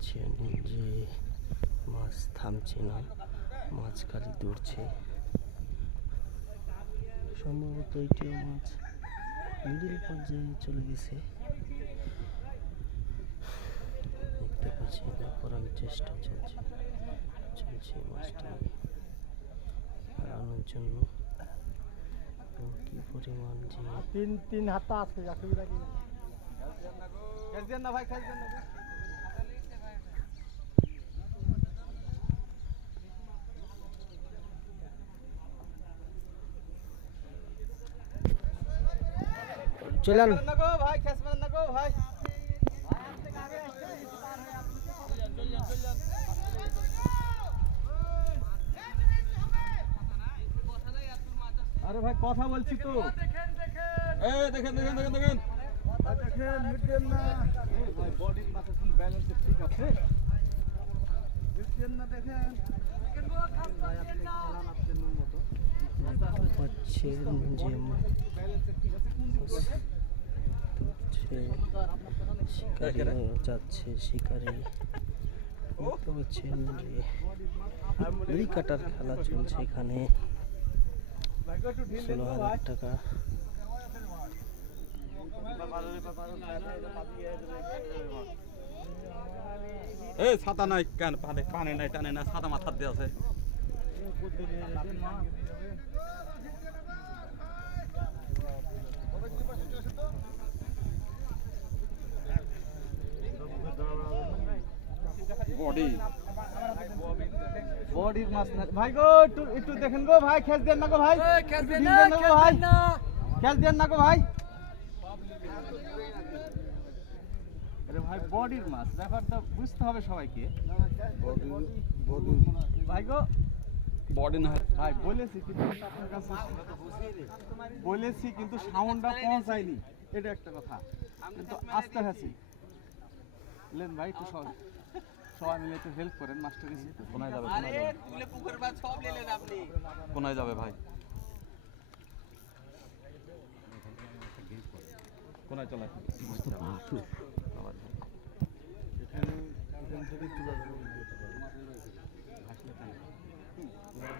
পাচ্ছেন যে মাছ থামছে না মাছ খালি দৌড়ছে সম্ভবত এটিও মাছ মিডিল পর্যায়ে চলে গেছে। দেখতে পাচ্ছি না করার চেষ্টা চলছে চলছে মাছটা হারানোর জন্য। তো কি পরিমাণ যে তিন তিন হাতা আছে না ভাই খেলছেন না। চলেন না গো ভাই খেসবেন না গো ভাই আরে ভাই কথা বলছি তো এই দেখেন দেখেন দেখেন দেখেন দেখেন মিটবেন না ভাই বডির মাথা ফুল ব্যালেন্স ঠিক আছে মিটবেন না দেখেন ভাই আপনি খেলান আপনার মন মতো দেখতে পাচ্ছেন যে শিকারি যাচ্ছে শিকারি। দেখতে পাচ্ছেন যে দুই কাটার খেলা চলছে এখানে। ষোলো হাজার টাকা। এই ছাতা নাই কেন? পানে পানে নাই টানে না ছাতা মাথার দিয়ে আছে। বডি। বডির মাছ না ভাই গো একটু একটু দেখেন গো ভাই খেস দেন না গো ভাই। খেস দেন না গো ভাই। খেস দেন না গো ভাই। আরে ভাই বডির মাছ ব্যাপারটা বুঝতে হবে সবাইকে। ভাই গো বডি না ভাই বলেছি কিন্তু আপনার কাছে বলেছি কিন্তু সাউন্ডটা পৌঁছায়নি। এটা একটা কথা। কিন্তু আস্তে আছি। লেন ভাই একটু সবাই সবাই মিলে একটু হেল্প করেন মাস্টার যাবে কোনায় যাবে? কোনায় যাবে ভাই? কোনায় চলে আসুন। আবার যাবে। মাছ খুব একটা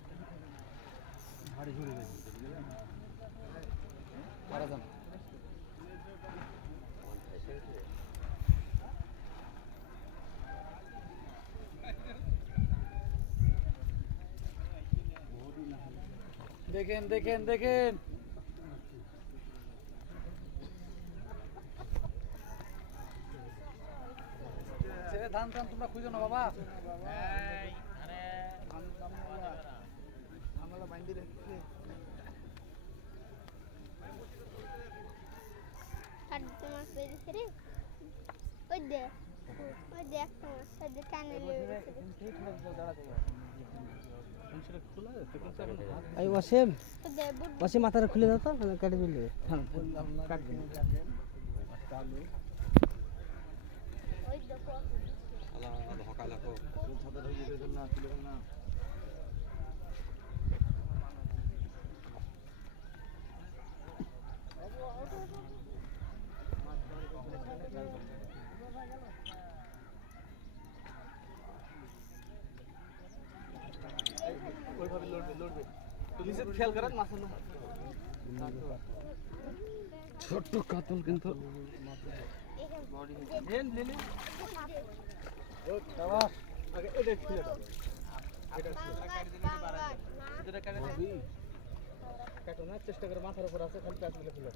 দেখেন দেখেন দেখেন। ধান ধান তোমরা খুঁজো না বাবা। আমরা বাইন্দি রেখে চারটে মাছ বেরিয়েছে রে ওই দে ওই দে একটা মাছ ওই টানে লেগে গেছে রে। এই ওয়াসিম ওই দে বুট ওয়াসিম মাথাটা খুলে দাও তো কেটে দিলে ওই দেখো আলা হকাই লাগো লড়বে। তো নিচে খেয়াল করেন মাছের না ছোট্ট কাতল কিন্তু। চেষ্টা করে মাথার উপর আছে খালি মিলে খুলে